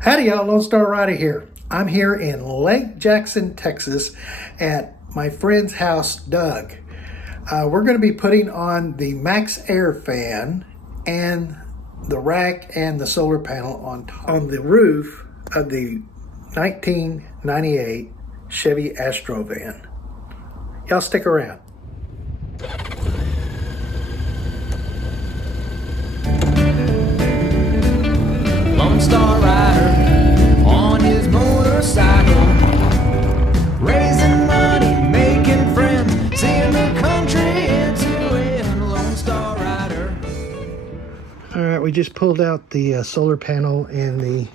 Howdy y'all, Lone Star Rider here. I'm here in Lake Jackson, Texas at my friend's house, Doug. We're going to be putting on the MaxxAir Fan and the rack and the solar panel on the roof of the 1998 Chevy Astro van. Y'all stick around. Lone Star Rider on his motorcycle, raising money, making friends, seeing the country into it. Lone Star Rider. All right, we just pulled out the solar panel and the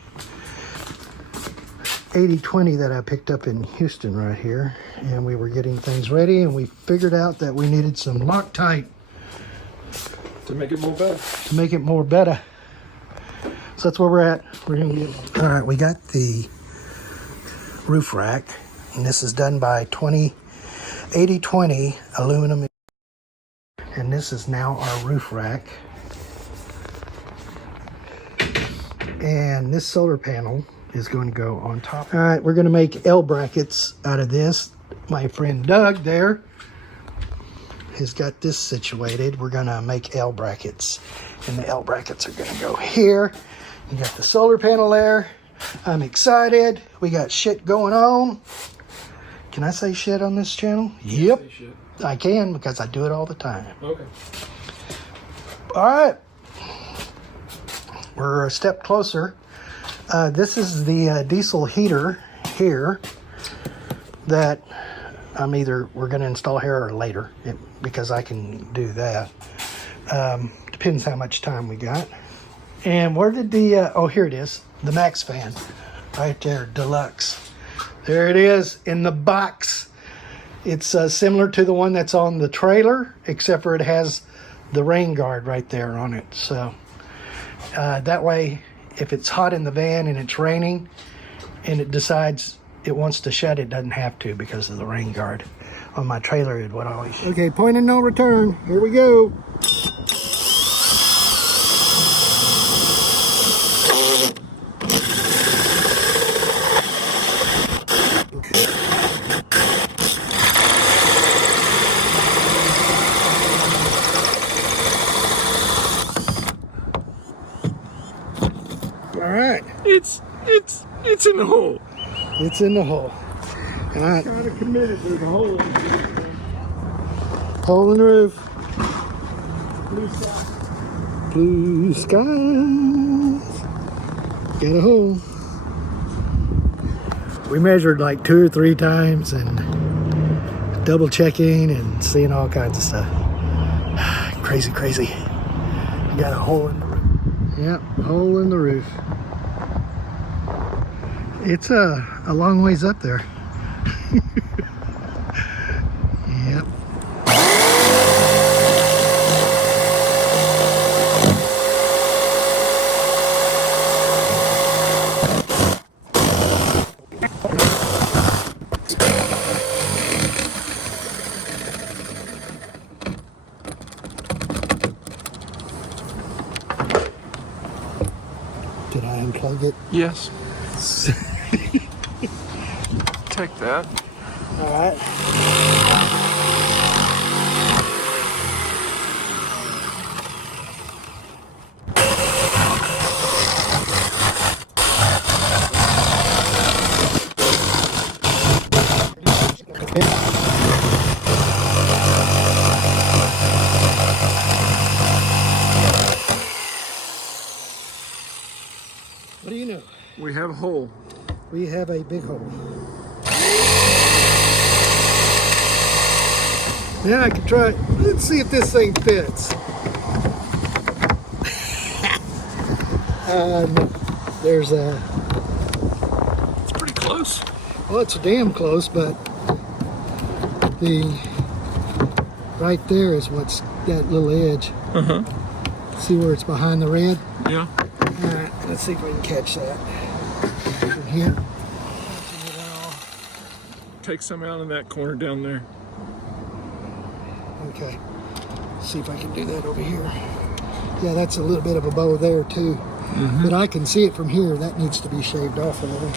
80-20 that I picked up in Houston right here, and we were getting things ready, and we figured out that we needed some Loctite to make it more better. To make it more better. So that's where we're at. We're gonna get. All right, we got the roof rack, and this is done by 80-20 aluminum. And this is now our roof rack. And this solar panel is going to go on top. All right, we're going to make L brackets out of this. My friend Doug there has got this situated. We're going to make L brackets, and the L brackets are going to go here. You got the solar panel there. I'm excited. We got shit going on. Can I say shit on this channel? Yep, I can, because I do it all the time. Okay. All right, we're a step closer. This is the diesel heater here that we're going to install here or later, because I can do that. Depends how much time we got. And where did the, oh, here it is, the MaxxAir Fan, right there, deluxe. There it is in the box. It's similar to the one that's on the trailer, except for it has the rain guard right there on it. So that way, if it's hot in the van and it's raining and it decides it wants to shut, it doesn't have to because of the rain guard. On my trailer, it would always shut. Okay, point of no return. Here we go. All right. It's in the hole. It's in the hole. All right. Kind of committed to the hole. Hole in the roof. Blue sky. Blue skies. Got a hole. We measured like 2 or 3 times and double checking and seeing all kinds of stuff. Crazy, crazy. Got a hole in the roof. Yep, hole in the roof. It's a long ways up there. Yep. Did I unplug it? Yes. Take that. All right. What do you know? We have a hole. We have a big hole. Now I can try. Let's see if this thing fits. No, there's a. It's pretty close. Well, it's damn close, but the right there is what's that little edge. See where it's behind the red? Yeah. All right, let's see if we can catch that from here. Take some out of that corner down there. Okay, see if I can do that over here. Yeah, that's a little bit of a bow there too. but I can see it from here. That needs to be shaved off a little.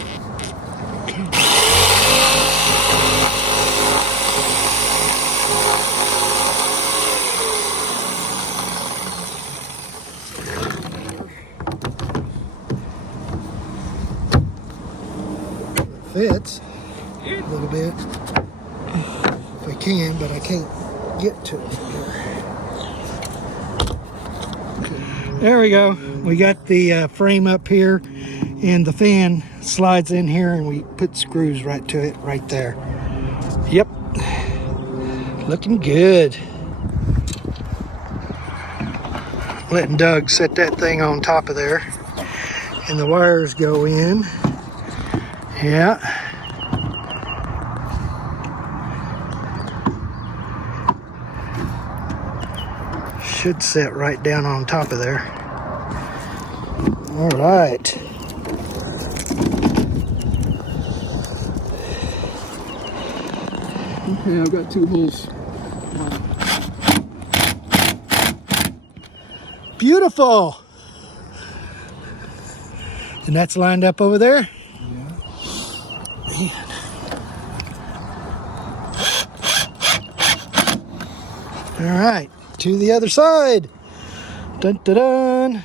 Fits a little bit if I can, but I can't get to it here. There we go. We got the frame up here, and the fan slides in here, and we put screws right to it right there. Yep, looking good. Letting Doug set that thing on top of there, and the wires go in. Yeah. Should set right down on top of there. All right. Okay, I've got 2 holes. Beautiful. And that's lined up over there? Yeah. All right, to the other side. Dun dun dun.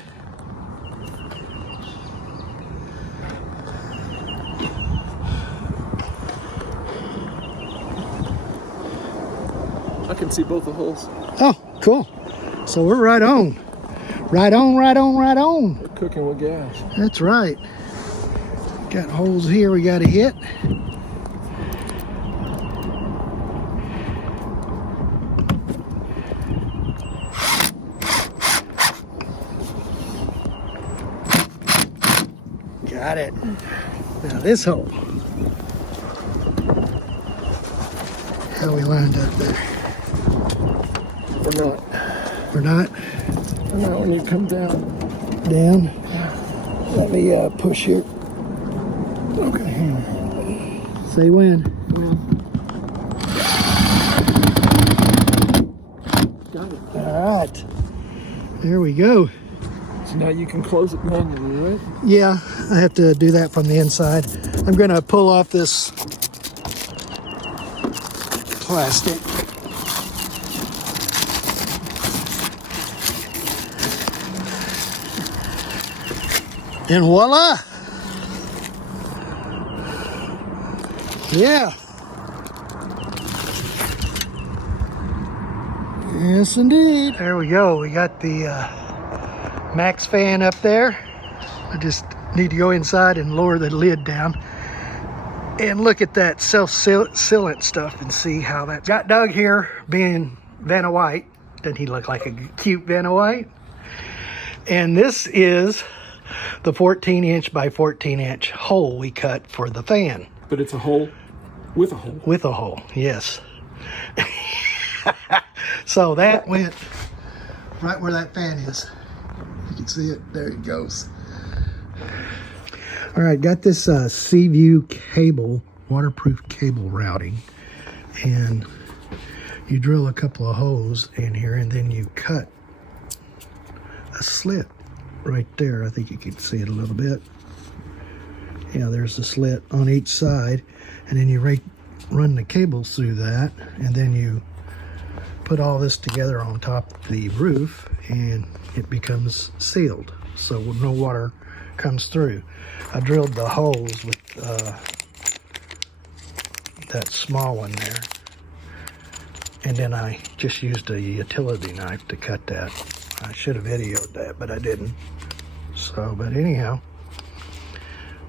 I can see both the holes. Oh, cool. So we're right on. Right on, right on, right on. We're cooking with gas. That's right. Got holes here we got to hit. Got it. Now this hole. How we lined up there? We're not. We're not? And now when you come down. Down. Let me push here. Okay. Say when. Got it. All right. There we go. So now you can close it manually, right? Yeah, I have to do that from the inside. I'm going to pull off this plastic. And voila! Yeah. Yes, indeed. There we go. We got the MaxxAir Fan up there. I just need to go inside and lower the lid down and look at that self-sealant stuff and see how that's got. Doug here being Vanna White. Doesn't he look like a cute Vanna White? And this is the 14-inch by 14-inch hole we cut for the fan. But it's a hole with a hole. With a hole, yes. So that went right where that fan is. You can see it. There it goes. All right, got this Seaview cable, waterproof cable routing. And you drill a couple of holes in here, and then you cut a slit right there. I think you can see it a little bit. Yeah, there's a slit on each side, and then you run the cables through that, and then you put all this together on top of the roof, and it becomes sealed, so no water comes through. I drilled the holes with that small one there, and then I just used a utility knife to cut that. I should have videoed that, but I didn't. So, but anyhow,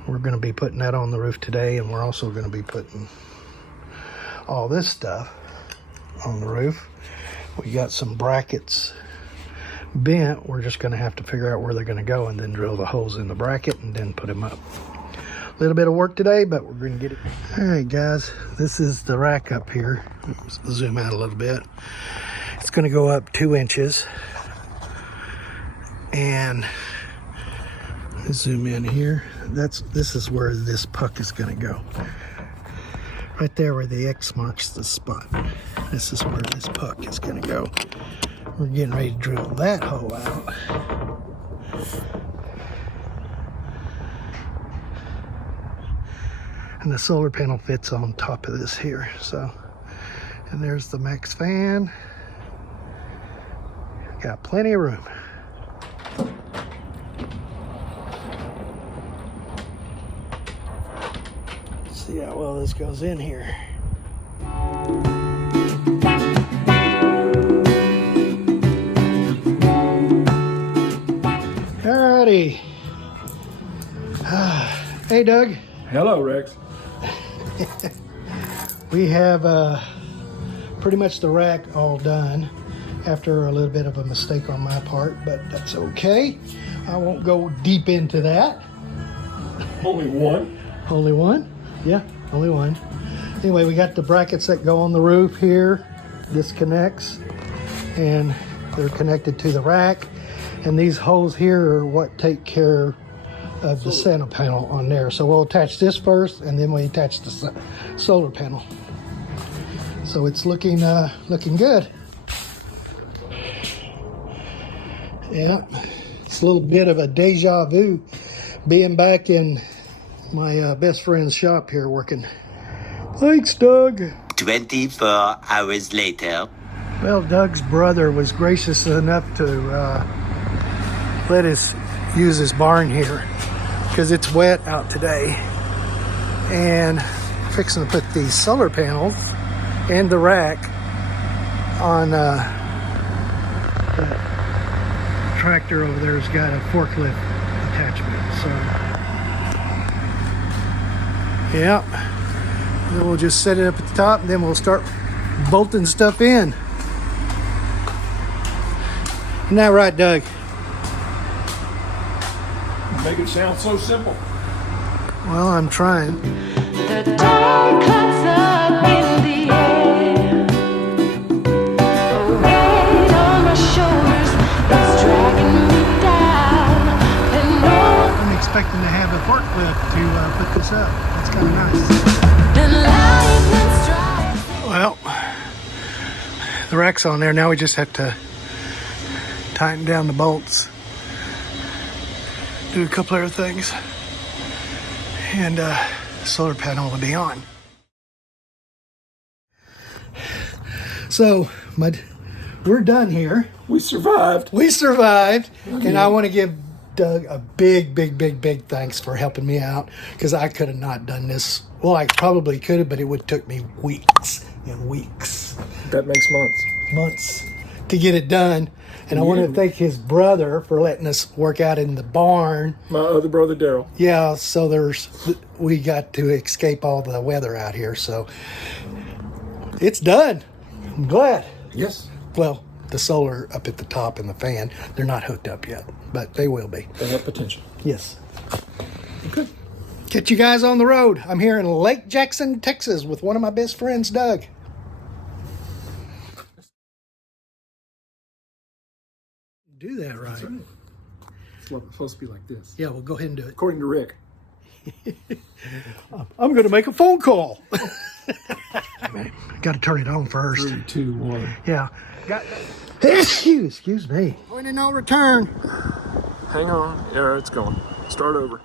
we're going to be putting that on the roof today, and we're also going to be putting all this stuff on the roof. We got some brackets bent. We're just going to have to figure out where they're going to go and then drill the holes in the bracket and then put them up. A little bit of work today, but we're going to get it. All right, guys, this is the rack up here. Let's zoom out a little bit. It's going to go up 2 inches. And zoom in here. This is where this puck is going to go. Right there where the X marks the spot. This is where this puck is going to go. We're getting ready to drill that hole out. And the solar panel fits on top of this here. So, and there's the MaxxAir Fan. Got plenty of room. Let's see how well this goes in here. Alrighty. Hey, Doug. Hello, Rex. We have pretty much the rack all done after a little bit of a mistake on my part, but that's okay. I won't go deep into that. Only one? Only one? Yeah, only one. Anyway, we got the brackets that go on the roof here. This connects, and they're connected to the rack. And these holes here are what take care of the solar panel on there. So we'll attach this first, and then we attach the solar panel. So it's looking good. Yeah, it's a little bit of a deja vu being back in my best friend's shop here working. Thanks, Doug. 24 hours later. Well, Doug's brother was gracious enough to let us use his barn here because it's wet out today. And fixing to put these solar panels and the rack on the tractor over there's got a forklift attachment. So, yeah. Then we'll just set it up at the top, and then we'll start bolting stuff in. Isn't that right, Doug? Make it sound so simple. Well, I'm trying. The dark clouds up in the air. A weight on my shoulders is dragging me down. And no I'm expecting to have a forklift to put this up. That's kind of nice. and lightning strikes. Well, the rack's on there. Now we just have to tighten down the bolts. Do a couple other things. And the solar panel will be on. So, we're done here. We survived. We survived. And I want to give Doug a big thanks for helping me out, because I could have not done this. Well, I probably could have, but it would have took me weeks and weeks. That makes Months to get it done. And I want to thank his brother for letting us work out in the barn. My other brother, Daryl. Yeah, so we got to escape all the weather out here. So it's done. I'm glad. Yes. Well, the solar up at the top and the fan, they're not hooked up yet, but they will be. They have potential. Yes. Okay. Catch you guys on the road. I'm here in Lake Jackson, Texas with one of my best friends, Doug. Do that right. That's right. It's supposed to be like this. Yeah, well, go ahead and do it. According to Rick. I'm going to make a phone call. Got to turn it on first. 3, 2, 1. Yeah. Excuse me. Point of no return. Hang on. Yeah, it's going. Start over.